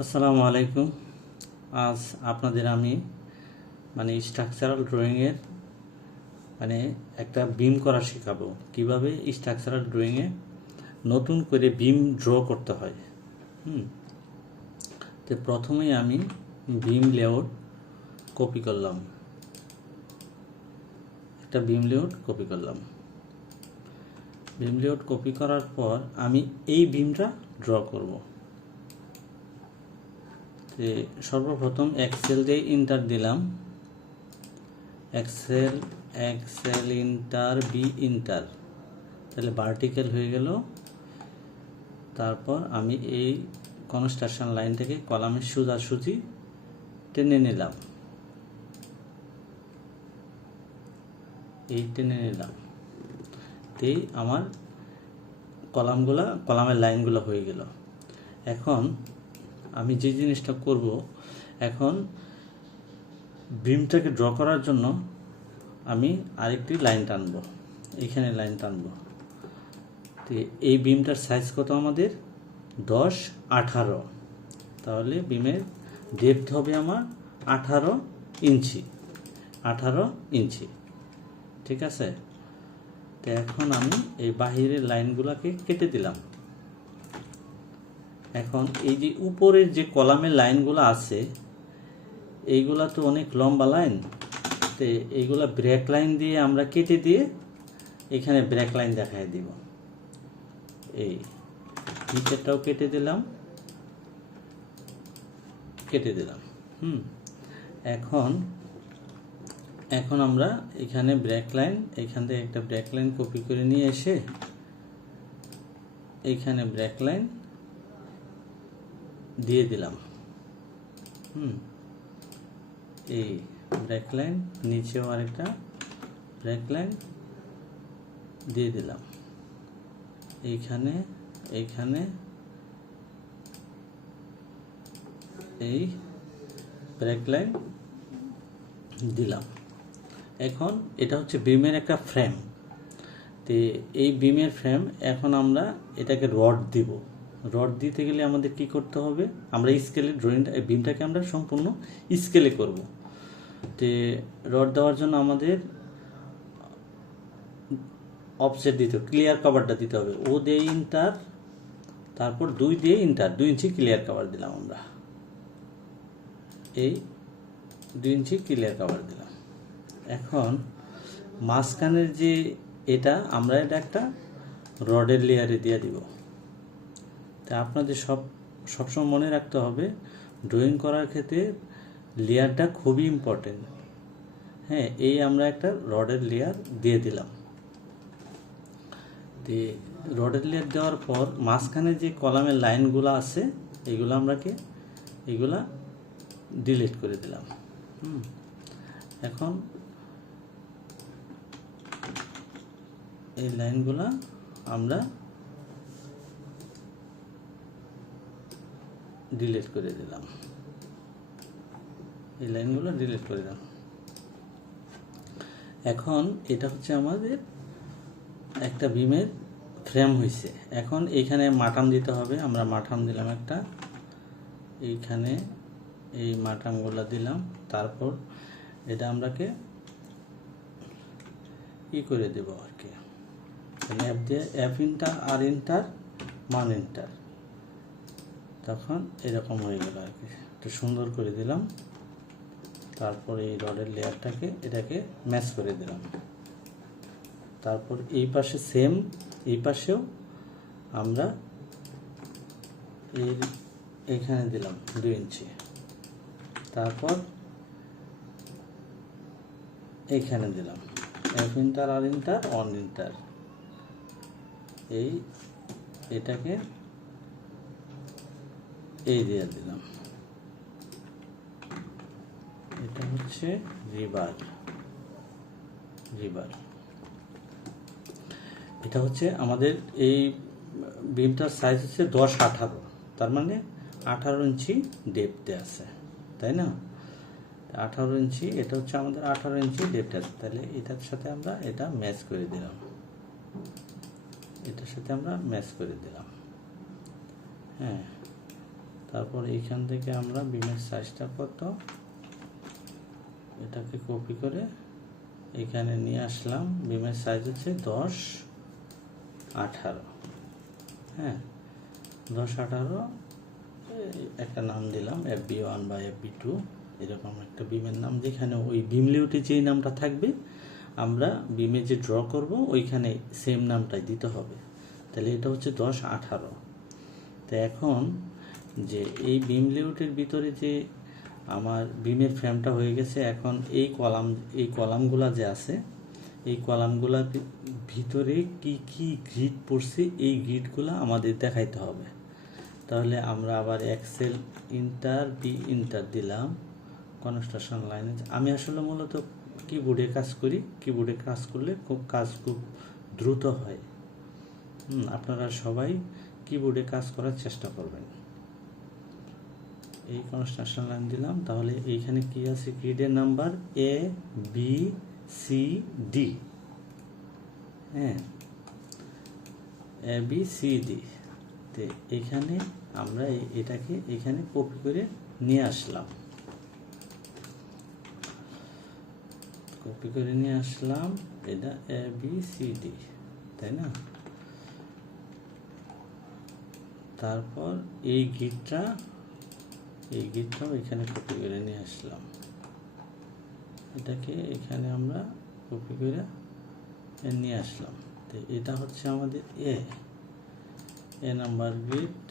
আসসালামু আলাইকুম। আজ আপনাদের আমি স্ট্রাকচারাল ড্রয়িংয়ের একটা বিম করা শেখাবো। কিভাবে স্ট্রাকচারাল ড্রয়িংয়ে নতুন করে বিম ড্র করতে হয়। তো প্রথমেই আমি বিম লেআউট কপি করলাম, একটা বিম লেআউট কপি করলাম। বিম লেআউট কপি করার পর আমি এই বিমটা ড্র করব। সর্বপ্রথম এক্সেল দিয়ে ইন্টার দিলাম, এক্সেল ইন্টার বি ইন্টার, তাহলে ভার্টিক্যাল হয়ে গেল। তারপর আমি এই কনস্ট্রাকশন লাইনটাকে কলামের সোজাসুজি টেনে নিলাম, এই আমার কলামের লাইনগুলো হয়ে গেল। এখন আমি যে জিনিসটা করব, এখন বিমটাকে ড্র করার জন্য আমি আরেকটি লাইন টানবো, এইখানে লাইন টানবো। তো এই বিমটার সাইজ কত আমাদের 10-18, তাহলে বিমের ডেপথ হবে আমার 18 ইঞ্চি। ঠিক আছে। তো এখন আমি এই বাহিরের লাইনগুলোকে কেটে দিলাম। এখন এই যে উপরের যে কলামের লাইনগুলো আছে, এইগুলা তো অনেক লম্বা লাইন, তো এইগুলা ব্রেক লাইন দিয়ে আমরা কেটে দিয়ে এখানে ব্রেক লাইন দেখায় দিব। এই নিচেরটাও কেটে দিলাম। এখন আমরা এখানে ব্রেক লাইন, এখান থেকে একটা ব্রেক লাইন কপি করে নিয়ে এসে এইখানে ব্রেক লাইন দিয়ে দিলাম। এই ব্রেক লাইন, নিচেও আরেকটা ব্রেক লাইন দিয়ে দিলাম। এইখানে এই ব্রেক লাইন দিলাম। এখন এটা হচ্ছে বিমের একটা ফ্রেম। তো এই বিমের ফ্রেম এখন আমরা এটাকে রড দিব। রড দিতে গেলে আমাদের কি করতে হবে, আমরা স্কেলে ড্রয়িংটা, বিমটাকে আমরা সম্পূর্ণ স্কেলে করব। তো রড দেওয়ার জন্য আমাদের অফসেট দিতে হবে, ক্লিয়ার কভারটা দিতে হবে। ও দিয়ে ইন্টার, তারপর 2 দিয়ে ইন্টার, 2 ইঞ্চি ক্লিয়ার কভার দিলাম আমরা। এই 2 ইঞ্চি ক্লিয়ার কভার দিলাম। এখন মাঝখানের যে এটা একটা রডের লেয়ারে দিয়ে দিব। তা আপনাদের সবসময় মনে রাখতে হবে, ড্রয়িং করার ক্ষেত্রে লেয়ারটা খুবই ইম্পর্টেন্ট। হ্যাঁ, এই আমরা একটা রডের লেয়ার দিয়ে দিলাম। তো রডের লেয়ার দেওয়ার পর মাঝখানে যে কলামের লাইনগুলো আছে, এগুলা ডিলিট করে দিলাম। এখন এই লাইনগুলা আমরা ডিলিট করে দিলাম। এখন এটা হচ্ছে আমাদের একটা বিমের ফ্রেম হয়েছে। এখন এইখানে মাটাম দিতে হবে, আমরা মাটাম দিলাম একটা, এইখানে এই মাটামগুলো দিলাম। তারপর এটা আমরাকে করে দেব আর কি, অ্যাপ দিয়ে এফ ইন্টার, আর ইন্টার, মান ইন্টার, তখন এরকম হয়ে গেল আর কি। একটু সুন্দর করে দিলাম। তারপর এই রডের লেয়ারটাকে এটাকে ম্যাচ করে দিলাম। তারপর এই পাশে সেম, এই পাশেও আমরা এইখানে দিলাম 2 ইঞ্চি। তারপর এইখানে দিলাম এফ ইন্টার, আর ইন্টার, অন ইন্টার। এটাকে এই দিয়ে দিলাম। এটা হচ্ছে রিবার। এটা হচ্ছে আমাদের এই বিমটার সাইজ হচ্ছে 10-18, তার মানে 18 ইঞ্চি ডেপথে আছে, তাই না? 18 ইঞ্চি, এটা হচ্ছে আমাদের 18 ইঞ্চি ডেপথ আছে। তাহলে এটার সাথে আমরা এটা ম্যাচ করে দিলাম, হ্যাঁ। তারপর এইখান থেকে আমরা বিমের সাইজটা কত এটাকে কপি করে এখানে নিয়ে আসলাম। বিমের সাইজ হচ্ছে 10-18। হ্যাঁ, 10-18 একটা নাম দিলাম FB1 বা FB2, এরকম একটা বিমের নাম, যেখানে ওই বিম লেআউটে যেই নামটা থাকবে আমরা বিমে যে ড্র করব ওইখানে সেম নামটাই দিতে হবে। তাহলে এটা হচ্ছে 10-18। তো এখন যে এই বিম লেআউটের ভিতরে যে আমার বিমের ফ্রেমটা হয়ে গেছে, এখন এই কলামগুলা যে আছে এই কলামগুলার ভিতরে কি কি গ্রিড পড়ছে এই গ্রিডগুলো আমাদের দেখাইতে হবে। তাহলে আমরা আবার এক্সেল ইন্টার দিলাম কনস্ট্রাকশন লাইনে। আমি আসলে মূলত কিবোর্ডে কাজ করি, কিবোর্ডে কাজ করলে কাজ খুব দ্রুত হয়। আপনারা সবাই কিবোর্ডে কাজ করার চেষ্টা করবেন। এই কনস্ট্রাকশন লাইন দিলাম। তাহলে এইখানে কি আছে, গ্রিডের নাম্বার ABCD। হ্যাঁ, ABCD। তো এখানে আমরা এটাকে এখানে কপি করে নিয়ে আসলাম, এটা ABCD, তাই না? তারপর এই গ্রিডটাও এখানে কপি করে নিয়ে আসলাম, এটাকে এখানে আমরা কপি করে নিয়ে আসলাম। তো এটা হচ্ছে আমাদের এ নাম্বার গ্রিড,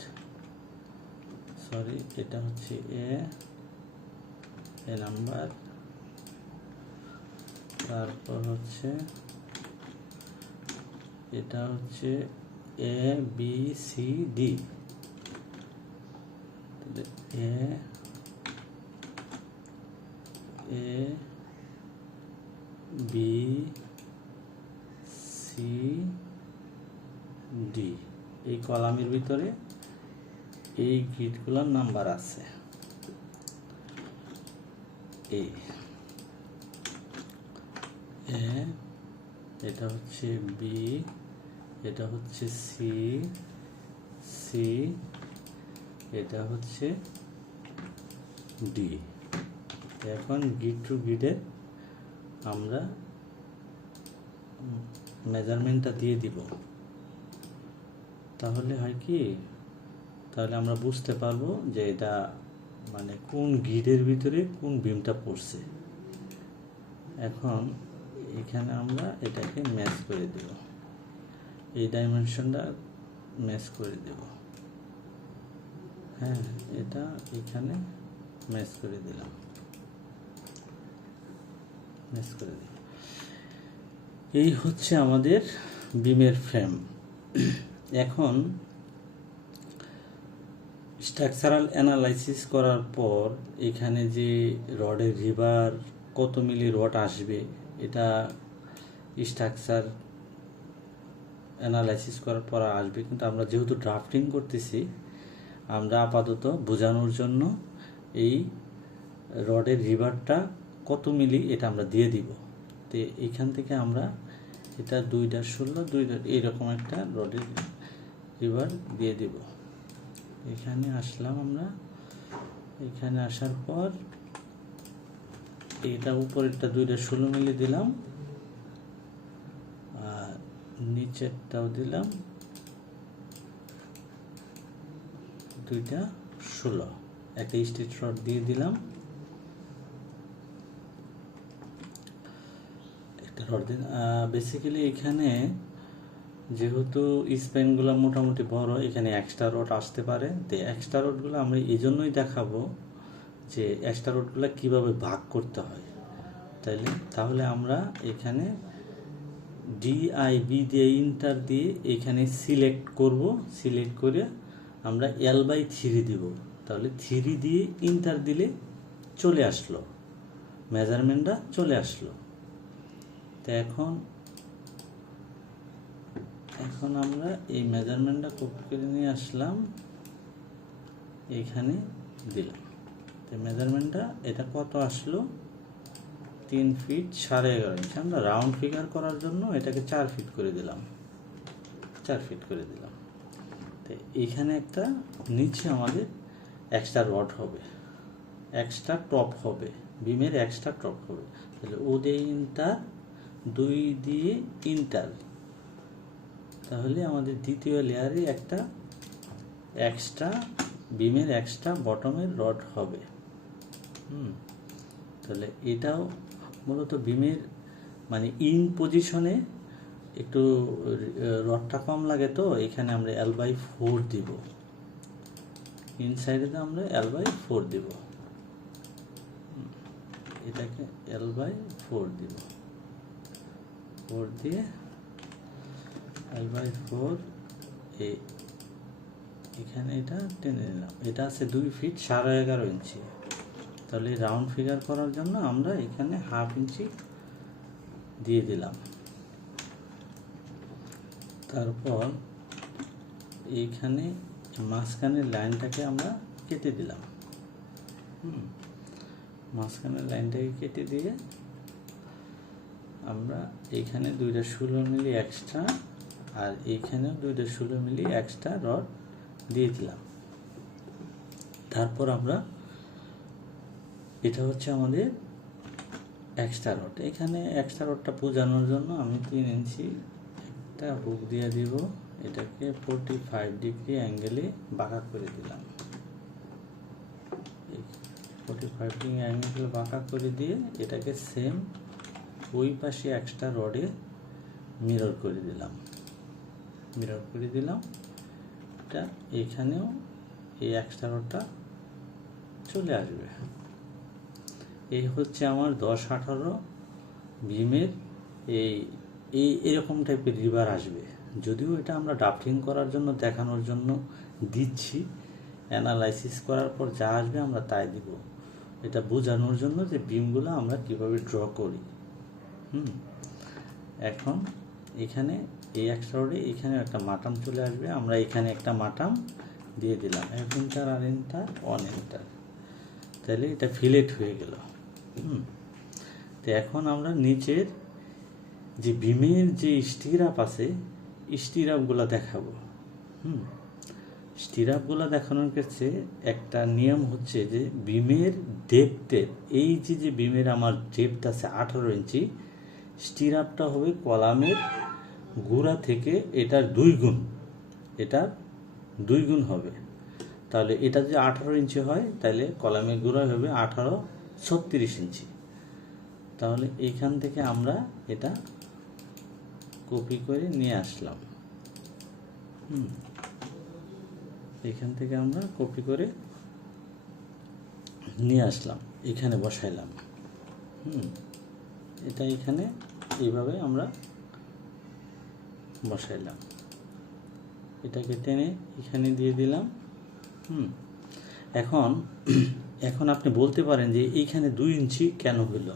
এটা হচ্ছে এ নাম্বার। তারপর হচ্ছে এটা হচ্ছে ABCD, ABCD। এই কলামের ভিতরে এই গ্রিডগুলোর নাম্বার আছে। এটা হচ্ছে B, এটা হচ্ছে C, এটা হচ্ছে D। এখন গ্রিড টু গ্রিডে আমরা মেজারমেন্টটা দিয়ে দিব। তাহলে হয় কি, তাহলে আমরা বুঝতে পারবো যে এটা মানে কোন গ্রিডের ভিতরে কোন বিমটা পড়ছে। এখন এখানে আমরা এটাকে ম্যাচ করে দেব, এই ডাইমেনশনটা ম্যাচ করে দেব। হ্যাঁ, এটা এখানে ম্যাচ করে দিলাম, এই হচ্ছে আমাদের বিমের ফ্রেম। এখন স্ট্রাকচারাল অ্যানালাইসিস করার পর এখানে যে রডের রিবার কত মিলি রড আসবে এটা স্ট্রাকচার অ্যানালাইসিস করার পর আসবে, কিন্তু আমরা যেহেতু ড্রাফটিং করতেছি আমরা আপাতত বোঝানোর জন্য এই রডের রিবারটা কত মিলি এটা আমরা দিয়ে দিব। তো এখান থেকে আমরা এটা 2-16 এইরকম একটা রডের রিবার দিয়ে দিব। এখানে আসলাম আমরা, এখানে আসার পর এটা উপরেরটা 2-16 মিলি দিলাম আর নিচেরটাও দিলাম 2-16, একটা স্ট্রেট রড দিয়ে দিলাম, একটা রড দিন। বেসিক্যালি এখানে যেহেতু স্প্যানগুলো মোটামুটি বড়, এখানে এক্সট্রা রড আসতে পারে। তো এক্সট্রা রডগুলো আমরা এই জন্যই দেখাবো যে এক্সট্রা রডগুলো কীভাবে ভাগ করতে হয়। তাহলে আমরা এখানে DIB দিয়ে ইন্টার দিয়ে এখানে সিলেক্ট করে আমরা L/3 দিব। তাহলে 3 দিয়ে ইন্টার দিলে চলে আসলো, মেজারমেন্টটা চলে আসলো। তো এখন আমরা এই মেজারমেন্টটা কপি করে নিয়ে আসলাম, এইখানে দিলাম। তো মেজারমেন্টটা এটা কত আসলো, 3 ফিট 11.5 ইঞ্চি। আমরা রাউন্ড ফিগার করার জন্য এটাকে 4 ফিট করে দিলাম, তো এইখানে একটা নিচে আমাদের এক্সট্রা রড হবে, এক্সট্রা টপ হবে, বিমের এক্সট্রা টপ হবে। তাহলে ও দিয়ে ইন্টার, 2 দিয়ে ইন্টার, তাহলে আমাদের দ্বিতীয় লেয়ারে একটা এক্সট্রা বিমের এক্সট্রা বটমের রড হবে। তাহলে এটাও মূলত বিমের মানে ইন পজিশনে একটু রডটা কম লাগে, তো এখানে আমরা L/4 দিব, ইনসাইডে আমরা L/4 দিব, এটাকে L/4 দিব, 4 দিয়ে L/4 এখানে এটা টেনে নিলাম। এটা আছে 2 ফিট 11.5 ইঞ্চি। তাহলে রাউন্ড ফিগার করার জন্য আমরা এখানে 1/2 ইঞ্চি দিয়ে দিলাম। তারপর এইখানে মাঝখানের লাইনটাকে আমরা কেটে দিলাম। মাঝখানের লাইনটাকে কেটে দিয়ে আমরা এইখানে 2টা 16 মিলি এক্সট্রা আর এইখানেও 2টা 16 মিলি এক্সট্রা রড দিয়ে দিলাম। তারপর আমরা এটা হচ্ছে আমাদের এক্সট্রা রড। এখানে এক্সট্রা রডটা বোঝানোর জন্য আমি 3 ইঞ্চি একটা হুক দিয়ে দিব, এটাকে 45 ডিগ্রি অ্যাঙ্গেলে বাঁকা করে দিলাম। 45 ডিগ্রি অ্যাঙ্গেলে বাঁকা করে দিয়ে এটাকে সেম ওই পাশে এক্সট্রা রডে মিরর করে দিলাম। এটা এখানেও এই এক্সট্রা রডটা চলে আসবে। এই হচ্ছে আমার 10-18 বিমের এরকম টাইপের রিবার আসবে। যদিও এটা আমরা ড্রাফটিং করার জন্য দেখানোর জন্য দিচ্ছি, অ্যানালাইসিস করার পর যা আসবে আমরা তাই দিব, এটা বোঝানোর জন্য যে বিমগুলো আমরা কিভাবে ড্র করি। এখন এখানে এই এক্সট্রা রডে এখানে একটা মাটাম চলে আসবে, আমরা এখানে একটা মাটাম দিয়ে দিলাম, 1 ইঞ্চার আর ইঞ্চার 1 ইঞ্চার, তাহলে এটা ফিলেট হয়ে গেল। তো এখন আমরা নিচের যে বিমের যে স্টিরাপ আছে স্টিরাপগুলো দেখাবো। স্টিরাপগুলো দেখানোর ক্ষেত্রে একটা নিয়ম হচ্ছে যে বিমের ডেপথের এই যে বিমের আমার ডেপথ আছে 18 ইঞ্চি, স্টিরাপটা হবে কলামের গোড়া থেকে এটার 2 গুণ, এটার 2 গুণ হবে। তাহলে এটা যে 18 ইঞ্চি হয় তাহলে কলামের গোড়া হবে 36 ইঞ্চি। তাহলে এইখান থেকে আমরা এটা কপি করে নিয়ে আসলাম। এখান থেকে আমরা কপি করে নিয়ে আসলাম, এখানে বসাইলাম। এটা এখানে এইভাবে আমরা বসাইলাম, এটাকে টেনে এখানে দিয়ে দিলাম। এখন আপনি বলতে পারেন যে এইখানে 2 ইঞ্চি কেন হইল?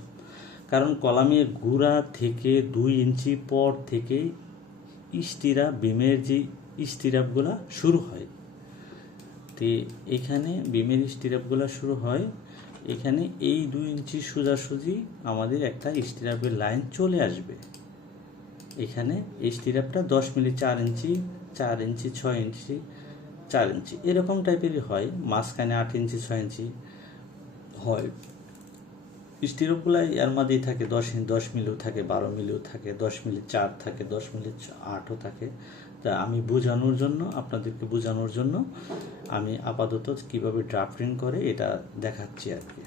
কারণ কলামের গোড়া থেকে 2 ইঞ্চি পর থেকে স্টিরাপ বিমের যে স্টিরাপগুলো শুরু হয়, তো এখানে বিমের স্টিরাপগুলো শুরু হয়, এখানে এই 2 ইঞ্চি সোজাসুজি আমাদের একটা স্টিরাপের লাইন চলে আসবে। এখানে এই স্টিরাপটা 10 মিলি 4 ইঞ্চি 4 ইঞ্চি 6 ইঞ্চি 4 ইঞ্চি এরকম টাইপেরই হয়, মাঝখানে 8 ইঞ্চি 6 ইঞ্চি হয়। স্টিরাপগুলো এর মধ্যেই থাকে, 10 মিলিও থাকে, 12 মিলিও থাকে, 10 মিলি 4 থাকে, 10 মিলি 8ও থাকে। তা আমি বোঝানোর জন্য, আপনাদেরকে বোঝানোর জন্য আমি আপাতত কিভাবে ড্রাফটিং করে এটা দেখাচ্ছি আর কি।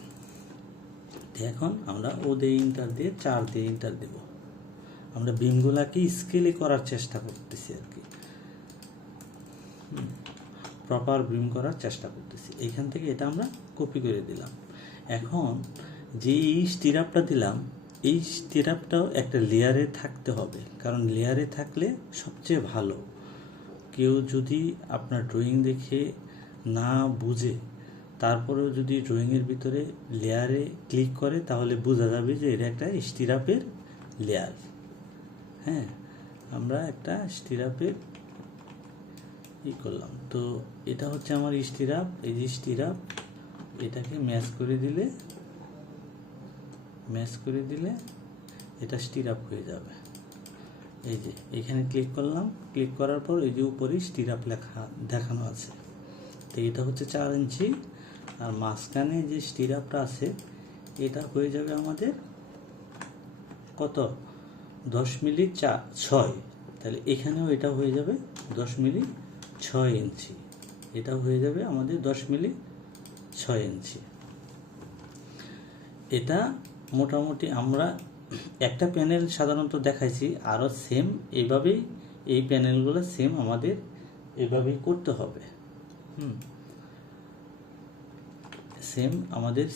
এখন আমরা ও দিয়ে ইন্টার দিয়ে 4 দিয়ে ইন্টার দেব। আমরা বিমগুলাকে স্কেলে করার চেষ্টা করতেছি আর কি, প্রপার বিম করার চেষ্টা করতেছি। এইখান থেকে এটা আমরা কপি করে দিলাম। এখন যে এই স্টিরাপটা দিলাম, এই স্টিরাপটাও একটা লেয়ারে থাকতে হবে, কারণ লেয়ারে থাকলে সবচেয়ে ভালো। কেউ যদি আপনার ড্রয়িং দেখে না বুঝে তারপরেও যদি ড্রয়িংয়ের ভিতরে লেয়ারে ক্লিক করে তাহলে বোঝা যাবে যে এটা একটা স্টিরাপের লেয়ার। আমরা একটা স্টিরাপের করলাম। তো এটা হচ্ছে আমার স্টিরাপ, এই যে স্টিরাপ, এটাকে ম্যাচ করে দিলে এটা স্টিরাপ হয়ে যাবে। এই যে এখানে ক্লিক করলাম, ক্লিক করার পর এই যে উপরে স্টিরাপ লেখা দেখানো আছে। তো এটা হচ্ছে 4 ইঞ্চি আর মাঝখানে যে স্টিরাপটা আছে এটা হয়ে যাবে আমাদের কত 10 মিলি 6, তাহলে এখানেও এটা হয়ে যাবে 10 মিলি 6 ইঞ্চি, এটা হয়ে যাবে আমাদের 10 মিলি 6 ইঞ্চি। এটা মোটামুটি আমরা একটা প্যানেল সাধারণত দেখাইছি, আরও সেম এইভাবেই এই প্যানেলগুলো সেম আমাদের এভাবেই করতে হবে।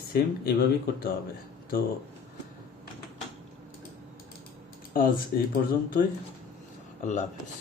সেম এভাবেই করতে হবে। তো আজ এই পর্যন্তই, আল্লাহ হাফেজ।